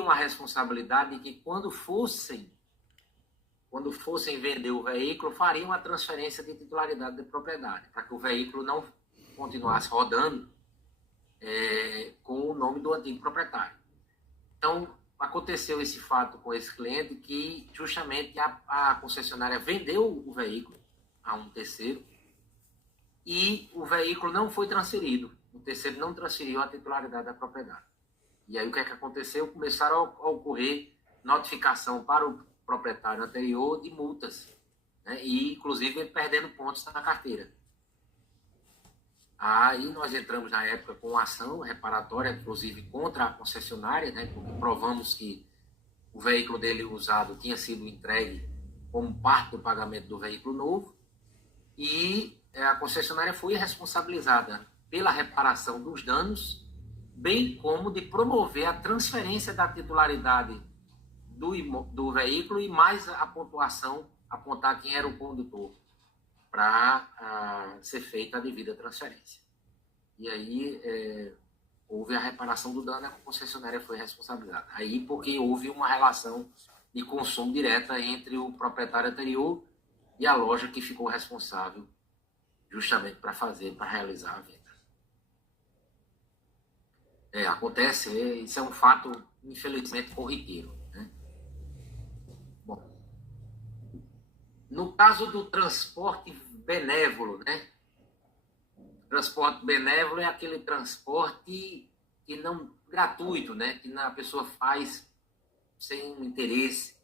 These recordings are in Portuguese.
uma responsabilidade de que quando fossem vender o veículo, fariam a transferência de titularidade de propriedade, para que o veículo não continuasse rodando com o nome do antigo proprietário. Então, aconteceu esse fato com esse cliente que justamente a concessionária vendeu o veículo a um terceiro e o veículo não foi transferido. O terceiro não transferiu a titularidade da propriedade. E aí o que é que aconteceu? Começaram a ocorrer notificação para o proprietário anterior de multas, né? E inclusive ele perdendo pontos na carteira. Aí nós entramos na época com uma ação reparatória, inclusive contra a concessionária, né? Porque provamos que o veículo dele usado tinha sido entregue como parte do pagamento do veículo novo e a concessionária foi responsabilizada pela reparação dos danos, bem como de promover a transferência da titularidade do veículo e mais a pontuação, apontar quem era o condutor, para ser feita a devida transferência. E aí houve a reparação do dano e a concessionária foi responsabilizada. Aí porque houve uma relação de consumo direta entre o proprietário anterior e a loja que ficou responsável justamente para realizar a venda. Acontece, isso é um fato, infelizmente, corriqueiro. Né? Bom, no caso do transporte benévolo, né? Transporte benévolo é aquele transporte que não gratuito, né? Que a pessoa faz sem interesse,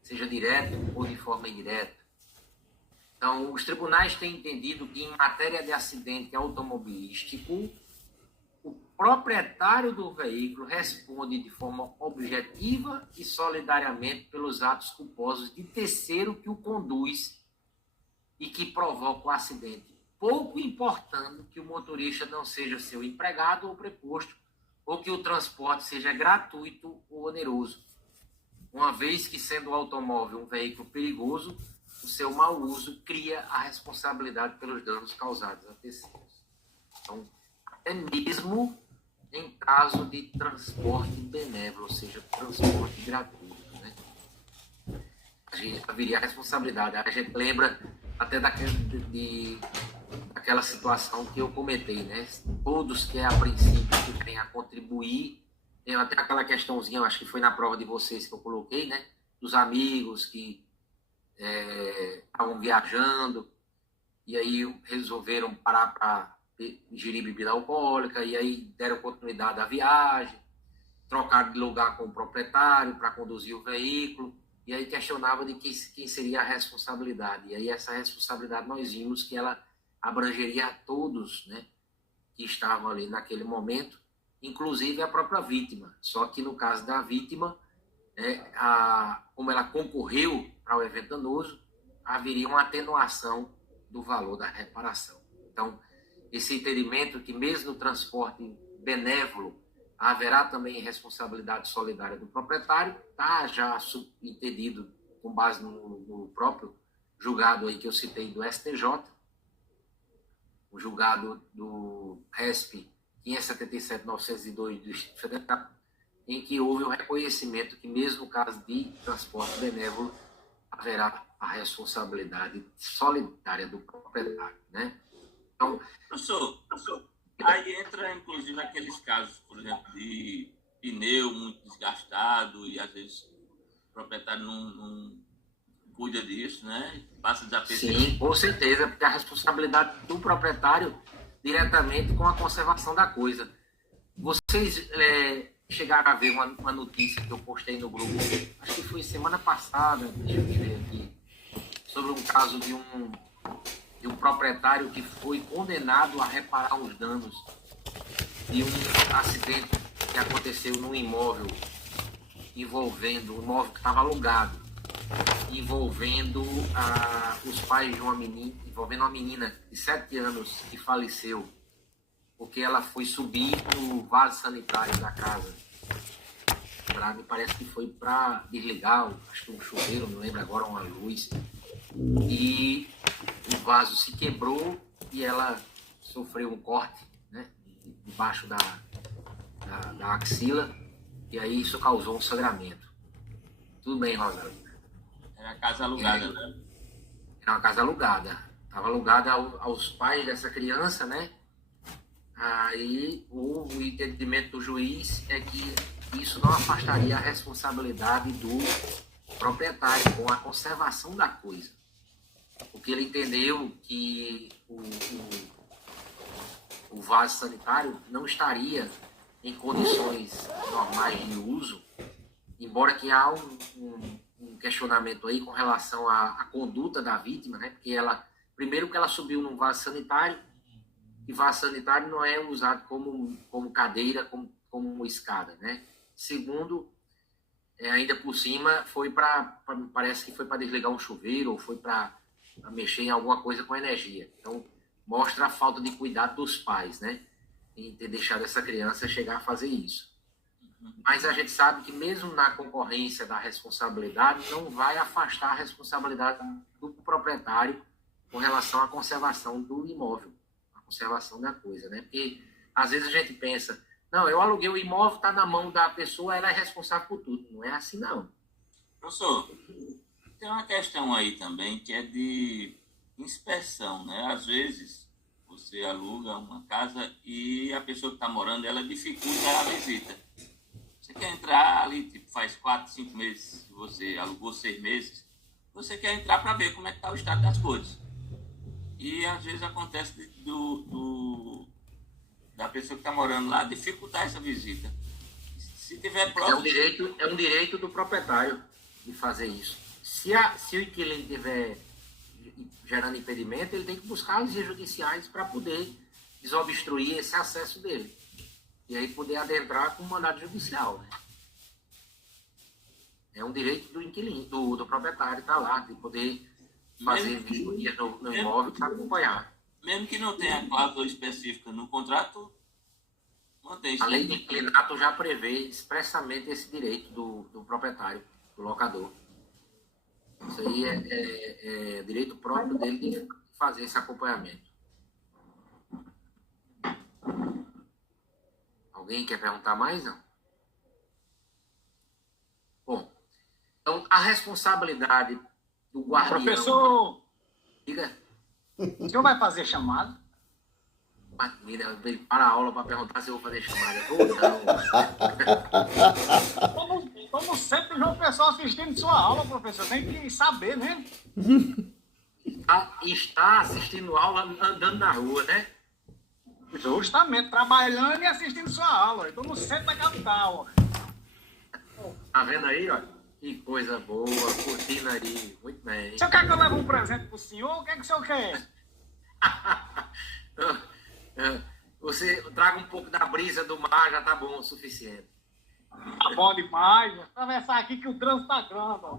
seja direto ou de forma indireta. Então, os tribunais têm entendido que em matéria de acidente automobilístico, o proprietário do veículo responde de forma objetiva e solidariamente pelos atos culposos de terceiro que o conduz e que provoca o acidente, pouco importando que o motorista não seja seu empregado ou preposto, ou que o transporte seja gratuito ou oneroso, uma vez que, sendo o automóvel um veículo perigoso, o seu mau uso cria a responsabilidade pelos danos causados a terceiros. Então, até mesmo em caso de transporte benévolo, ou seja, transporte gratuito, né? A gente haveria a responsabilidade. A gente lembra até daquela situação que eu comentei, né? Todos que a princípio que têm a contribuir, tem até aquela questãozinha, acho que foi na prova de vocês que eu coloquei, né? Dos amigos que estavam viajando e aí resolveram parar para ingerir bebida alcoólica e aí deram continuidade à viagem, trocaram de lugar com o proprietário para conduzir o veículo e aí questionava de quem seria a responsabilidade. E aí essa responsabilidade nós vimos que ela abrangeria a todos, né, que estavam ali naquele momento, inclusive a própria vítima. Só que no caso da vítima, como ela concorreu para o evento danoso, haveria uma atenuação do valor da reparação. Então, esse entendimento que mesmo no transporte benévolo haverá também responsabilidade solidária do proprietário, está já subentendido com base no próprio julgado aí que eu citei do STJ, o julgado do RESP 577.902 do Distrito Federal, em que houve o reconhecimento que mesmo no caso de transporte benévolo haverá a responsabilidade solidária do proprietário, né? Então, professor, aí entra inclusive aqueles casos, por exemplo, de pneu muito desgastado e às vezes o proprietário não cuida disso, né? Passa desapercebido. Sim, com certeza, porque a responsabilidade do proprietário diretamente com a conservação da coisa. Vocês chegaram a ver uma notícia que eu postei no grupo, acho que foi semana passada, deixa eu ver aqui, sobre um caso de um proprietário que foi condenado a reparar os danos de um acidente que aconteceu num imóvel envolvendo um imóvel que estava alugado, envolvendo os pais de uma menina, envolvendo uma menina de 7 anos que faleceu porque ela foi subir no vaso sanitário da casa. Me parece que foi para desligar, acho que um chuveiro, não lembro agora, uma luz. E o vaso se quebrou e ela sofreu um corte, né, debaixo da axila. E aí isso causou um sangramento. Tudo bem, Rosalina? Era casa alugada, né? Era uma casa alugada. Estava alugada aos pais dessa criança, né? Aí o entendimento do juiz é que isso não afastaria a responsabilidade do proprietário com a conservação da coisa. Porque ele entendeu que o vaso sanitário não estaria em condições normais de uso, embora que há um questionamento aí com relação à conduta da vítima, né? Porque primeiro que ela subiu num vaso sanitário, e vaso sanitário não é usado como cadeira, como escada, né? Segundo, ainda por cima, parece que foi para desligar um chuveiro ou foi para mexer em alguma coisa com energia. Então, mostra a falta de cuidado dos pais, né? Em ter deixado essa criança chegar a fazer isso. Mas a gente sabe que mesmo na concorrência da responsabilidade, não vai afastar a responsabilidade do proprietário com relação à conservação do imóvel, a conservação da coisa, né? Porque às vezes a gente pensa, não, eu aluguei o imóvel, está na mão da pessoa, ela é responsável por tudo. Não é assim, não. Professor, tem uma questão aí também que é de inspeção, né? Às vezes você aluga uma casa e a pessoa que está morando, ela dificulta a visita. Você quer entrar ali, tipo, faz 4, 5 meses, você alugou 6 meses, você quer entrar para ver como é que está o estado das coisas. E às vezes acontece da pessoa que está morando lá dificultar essa visita. Se tiver prova... É um direito do proprietário de fazer isso. Se o inquilino estiver gerando impedimento, ele tem que buscar as vias judiciais para poder desobstruir esse acesso dele. E aí poder adentrar com um mandado judicial, né? É um direito do inquilino, do proprietário estar lá, de poder fazer vistorias no imóvel para acompanhar. Mesmo que não tenha cláusula específica no contrato, mantém isso. A lei do inquilinato já prevê expressamente esse direito do proprietário, do locador. Isso aí é direito próprio dele de fazer esse acompanhamento. Alguém quer perguntar mais, não? Bom, então a responsabilidade do guardião... Professor, Diga. o senhor vai fazer chamada? Ele para a aula para perguntar se eu vou fazer chamada. Ou não. Como sempre, João Pessoal assistindo sua aula, professor. Tem que saber, né? Está assistindo aula andando na rua, né? Justamente, trabalhando e assistindo sua aula. Estou no centro da capital. Tá vendo aí, ó? Que coisa boa, curtindo aí. Muito bem. O senhor quer que eu leve um presente pro senhor? O que é que o senhor quer? Você traga um pouco da brisa do mar, já tá bom o suficiente. Tá bom demais. Vou atravessar aqui que o trânsito tá grande, ó.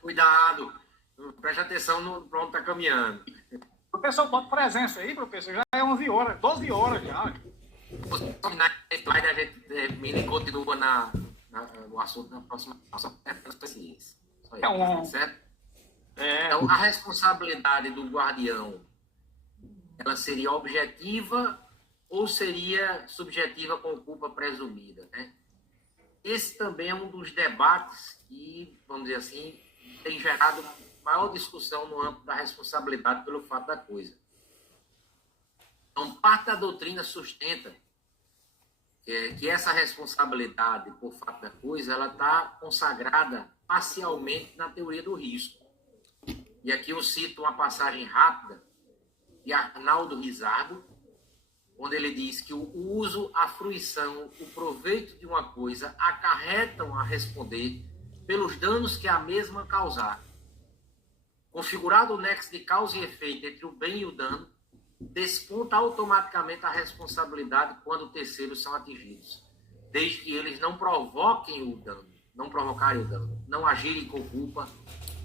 Cuidado. Preste atenção pra onde tá caminhando. Professor, bota presença aí, professor. Já é 11 horas, 12 horas já. Você terminar esse slide, a gente termina e continua no assunto na próxima aula. Só isso. Certo? Então, a responsabilidade do guardião, ela seria objetiva ou seria subjetiva com culpa presumida, né? Esse também é um dos debates que, vamos dizer assim, tem gerado maior discussão no âmbito da responsabilidade pelo fato da coisa. Então, parte da doutrina sustenta que essa responsabilidade por fato da coisa, ela está consagrada parcialmente na teoria do risco. E aqui eu cito uma passagem rápida de Arnaldo Rizzardo, onde ele diz que o uso, a fruição, o proveito de uma coisa acarretam a responder pelos danos que a mesma causar. Configurado o nexo de causa e efeito entre o bem e o dano, desponta automaticamente a responsabilidade quando terceiros são atingidos, desde que eles não provoquem o dano, não provocarem o dano, não agirem com culpa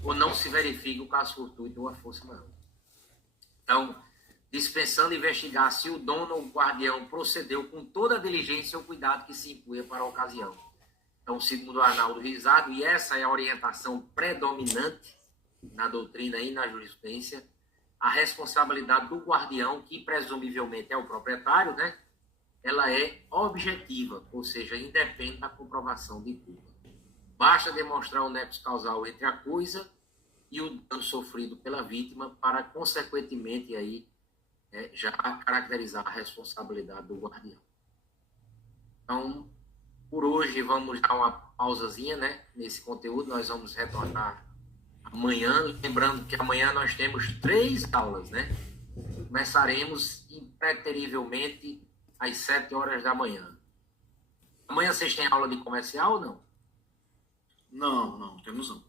ou não se verifique o caso fortuito ou a força maior. Então, dispensando investigar se o dono ou o guardião procedeu com toda a diligência ou cuidado que se impunha para a ocasião. Então, segundo Arnaldo Rizzardo, e essa é a orientação predominante na doutrina e na jurisprudência, a responsabilidade do guardião, que presumivelmente é o proprietário, né? ela é objetiva, ou seja, independe da comprovação de culpa. Basta demonstrar o nexo causal entre a coisa e o dano sofrido pela vítima para, consequentemente, aí, já caracterizar a responsabilidade do guardião. Então, por hoje, vamos dar uma pausazinha, né, nesse conteúdo. Nós vamos retornar amanhã, lembrando que amanhã nós temos 3 aulas, né? Começaremos impreterivelmente às 7 horas da manhã. Amanhã vocês têm aula de comercial ou não? Não, temos não.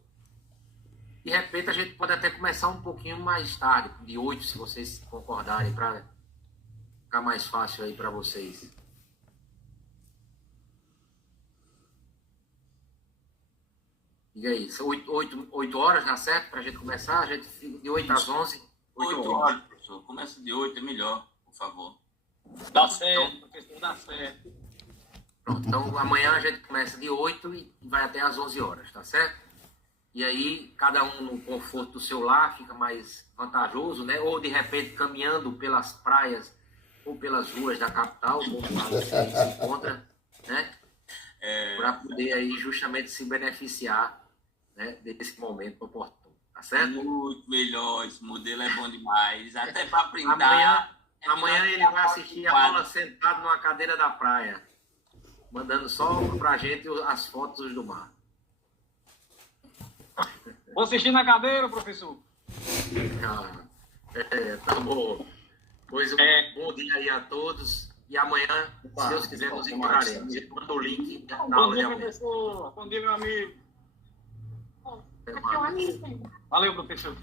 De repente, a gente pode até começar um pouquinho mais tarde, de 8, se vocês concordarem, para ficar mais fácil aí para vocês. Diga aí, 8 horas, dá certo para a gente começar? A gente fica de 8 às 11? 8 horas, professor. Começa de 8, é melhor, por favor. Dá certo, professor, dá certo. Pronto, então amanhã a gente começa de 8 e vai até às 11 horas, tá certo? E aí, cada um no conforto do seu lar, fica mais vantajoso, né? Ou, de repente, caminhando pelas praias ou pelas ruas da capital, como você se encontra, né? Para poder aí justamente se beneficiar, né, desse momento oportuno, tá certo? Muito melhor, esse modelo é bom demais. Até para brindar. Amanhã ele vai assistir a aula sentado numa cadeira da praia, mandando só pra gente as fotos do mar. Vou assistir na cadeira, professor. Tá bom. Pois bom dia aí a todos. E amanhã, se Deus quiser, nos encontraremos. Ele manda o link da aula de amanhã. Professor. Bom dia, meu amigo. Até mais. Valeu, professor.